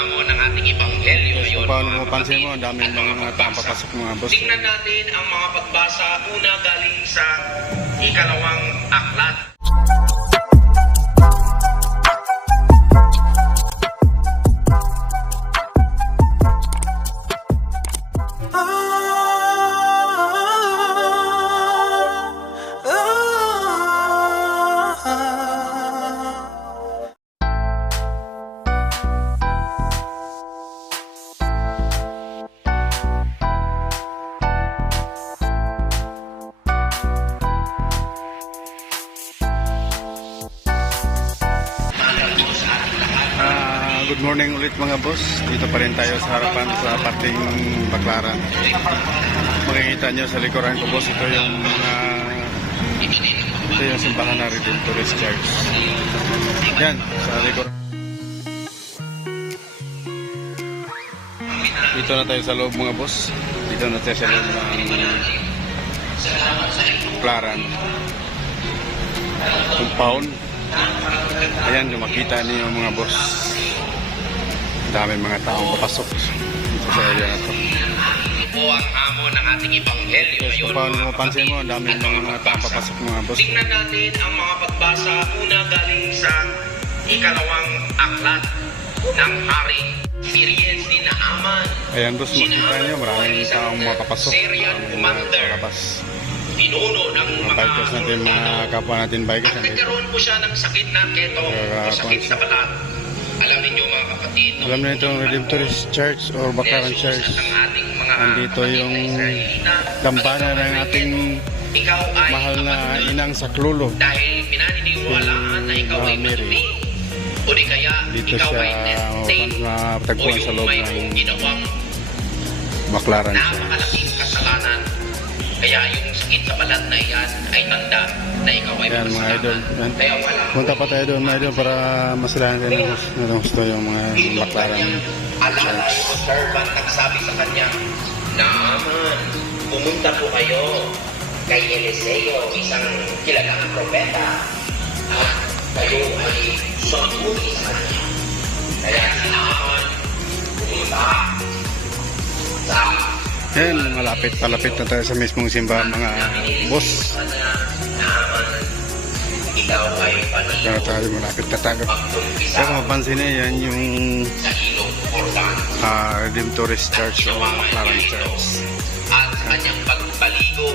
hamon ng ating ebanghelyo ngayon. Paano mo pansin mo, ang daming mga papasok mga boss. Tingnan natin ang mga pagbasa una galing sa ikalawang aklat. Good morning ulit mga boss. Dito pa rin tayo sa harapan sa parting Baclaran. Makikita nyo sa likuran ko boss, ito yung simbahan na Redemptorist Church. Yan, sa likuran. Dito na tayo sa loob mga boss. Dito na tayo sa loob ng Baclaran compound. Ayan, makita niyo mga boss. Dami mga taong papasok dito sa area na to. Ito po ang hamon ng ating ebanghelyo ngayon. Paano mo pansin mo, ang dami mga taong papasok mga boss. Tingnan natin ang mga pagbasa una galing sa ikalawang aklat ng hari. Experience ni Naaman. Ayan boss, makita niyo maraming taong mapapasok. Syrian commander. Labas. Pinuno ng Mga bikers natin, mga kapwa natin bikers. At nagkaroon po siya ng sakit na keto o sakit sa balat. Alam niyo mga kapatid, Alam na itong Redemptorist Church or Baclaran Church. Andito yung dambana ng ating mahal na inang Saklulo. Dahil pinaniniwalaan na ikaw ay madumi o di kaya Dito ikaw ay siya nette o matagpuan sa yung loob mayroong ng ginawang Baclaran Church. napakalaking kasalanan. Kaya yung sakit sa balat na iyan ay tanda na ikaw ay Ayan mga idol. Kaya wala. Punta pa tayo doon mga idol para masalahan din ng gusto yung mga Baclaran Alala Church. yung servant nagsabi sa kanya, Naaman, pumunta po kayo kay Eliseo, isang kilalang propeta, at kayo ay sumuli sa kanya. Kaya si Naaman pumunta sa Ayan, palapit na tayo sa mismong simbahan mga boss. Naaman, ikaw ay panalo Kaya tayo malapit na tayo. magkumpisa Kaya kung mapansin niyo, yan yung sa ilog Jordan. Redemptorist Church o Baclaran Church. At kanyang pagbaligo,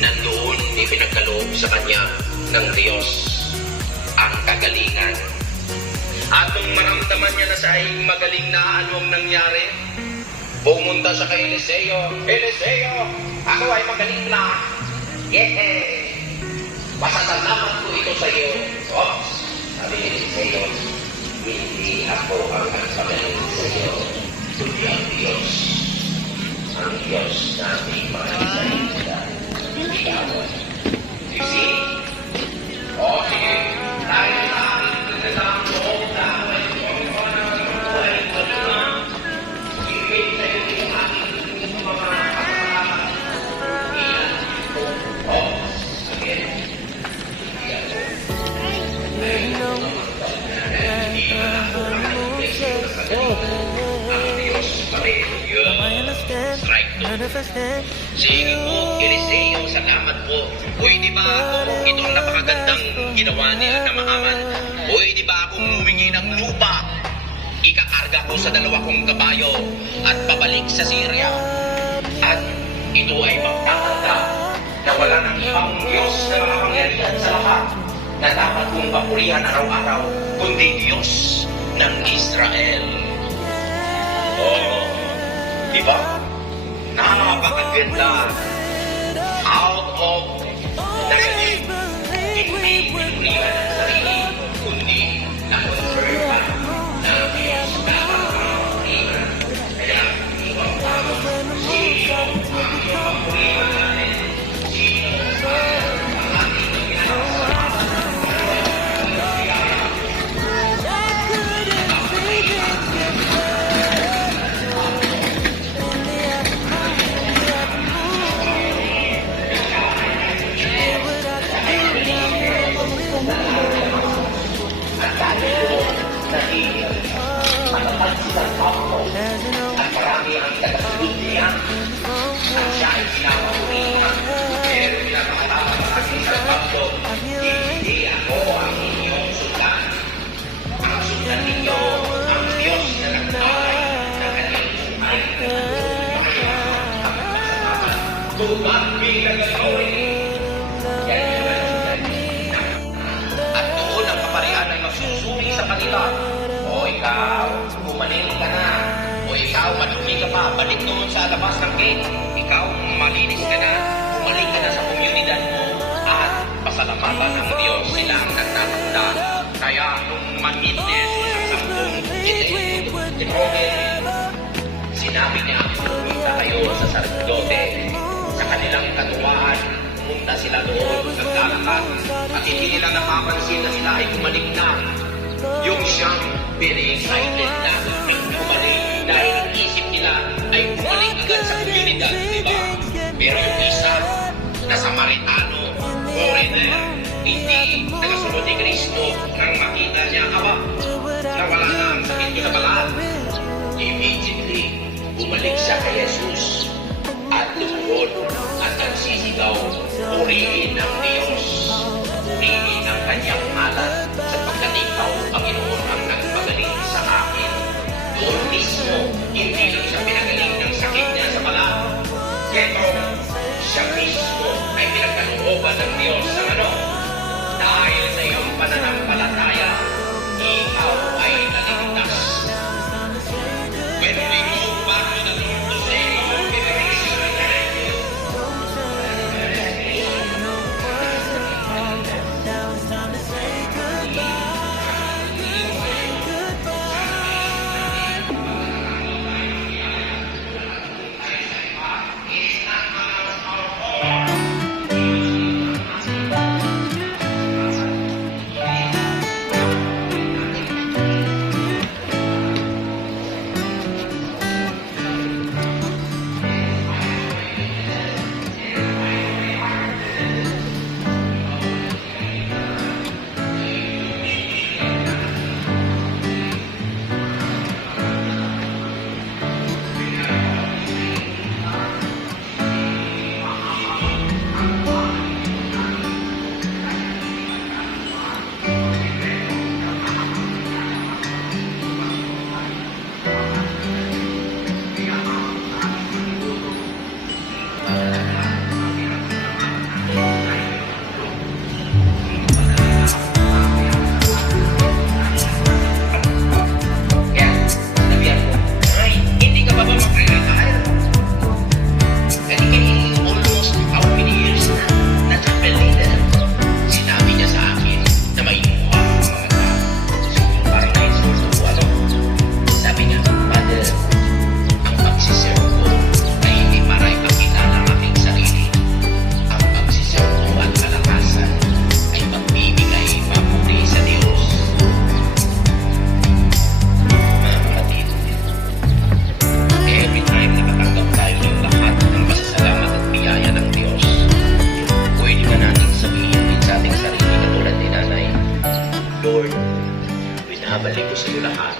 nandoon ipinagkaloob sa kanya ng Diyos ang kagalingan. At nung maramdaman niya na sa magaling na ano ang nangyari, pumunta siya kay Eliseo. Eliseo, ako ay magaling na. Yehey! Pasasalamat ko ito sa iyo. Oops! Sabi ni Eliseo, hindi ako ang nagpagaling sa iyo, kundi ang Diyos. Ang Diyos na ating mga isa-isa. Ikaw. You see? O sige, dahil sa aking pinagawang loob na ay buhay ko na. Ibig sa iyo yung aking mga kasalanan. Iyan ko. Again. Sige po, Eliseo, salamat po. Uy, di ba ito ang napakagandang ginawa niya na Naaman? Uy, di ba akong humingi ng lupa? Ikakarga ko sa 2 kong kabayo at pabalik sa Syria. At ito ay magtatanda na wala ng ibang Diyos na makapangyarihan sa lahat na dapat kong papurihan araw-araw, kundi Diyos ng Israel. Oh, di ba? Napakaganda. Out of negative, hindi pinunihan ang sarili, kundi na-confirman na Diyos na makapangyarihan. Kaya, ibang tama, sino ang makapangyarihan natin? Sino ang ating nangyayari? At dahil doon, naging matapad sila at siya ay pinapahurihan. Pero pinapakatawa ng ating San Pablo, hindi ako ang inyong sundan. Ang sundan ninyo, ang Diyos na nag-alay ng kanyang buhay. Tubag bilang gagawin. Yan yung sundan. At doon ang kaparihan ay magsusuri sa kanila. O ikaw, gumaling ka na. O ikaw, madumi ka pa. Balik doon sa labas ng gate. Ikaw, malinis ka na. Bumalik ka na sa komunidad mo. At pasalamatan ng Diyos sila ang nagtatanda. Kaya nung mag-witness ang 10 Demogen, sinabi niya, pumunta kayo sa sacerdote. Sa kanilang katuwaan, pumunta sila doon, naglalakad. At hindi nila napapansin na sila ay bumalik na. Yung siyang very excited na bumalik dahil ang isip nila ay bumalik agad sa komunidad, di ba? Pero yung isa na Samaritano, foreigner, hindi nagasunod ni Kristo, nang makita niya, nawala na ang sakit niya na balat. Immediately, bumalik siya kay Jesus at lumuhod at nagsisigaw, purihin ang Diyos, purihin ang kanyang ngalan, sapagkat ikaw, Panginoon, ang nagpagaling sa akin. Doon mismo, hindi lang siya pinagaling ng sakit niya sa balat. Pero, siya mismo ay pinagkalooban ng Diyos sa ano? Dahil sa iyong pananampalataya, ikaw ay naligtas. When we go back to the Lord to say, Lord, we praise you and thank you. Binabalik ko sa iyo lahat.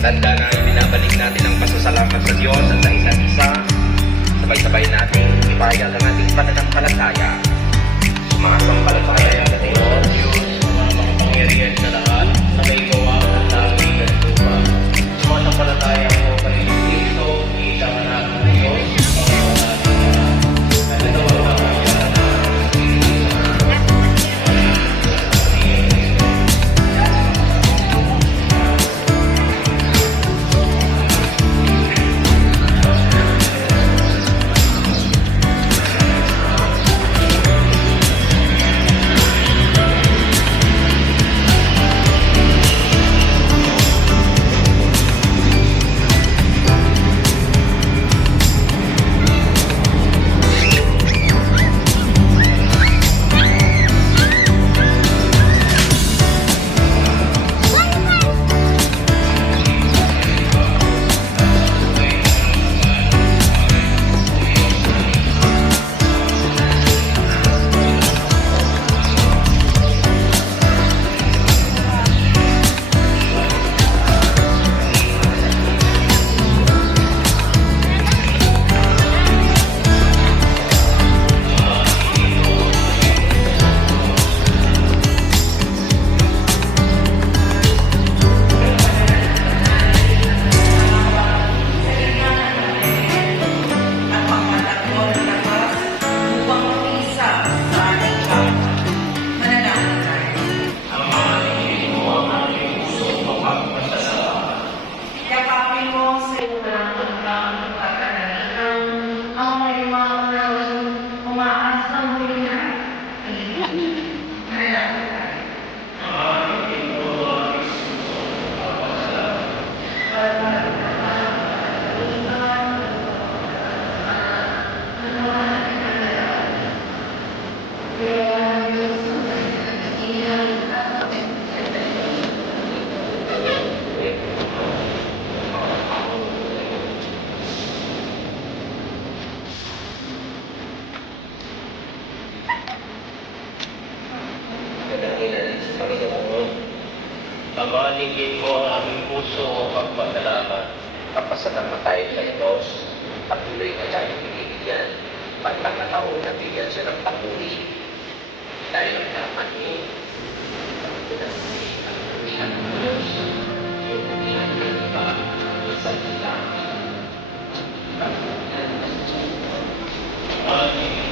Tanda na binabalik natin ang pasasalamat sa Diyos at sa isa't isa. Sabay-sabay natin ipahayag ang ating pananampalataya. Mga sampalataya sa Diyos, mga makapangyarihan sa lahat, na may gawa ng langit at lupa. Sumasampalataya ko kay Kristo, isang anak ng Diyos, Panginoon natin lahat. At natawag ang kanyang hingin mo ang aming puso ang pagdalaman. Kapasalamat tayo sa Diyos. Patuloy na tayo binibigyan. Pagkakataon na bigyan siya ng papuri. Tayo ang dapat ni Amen.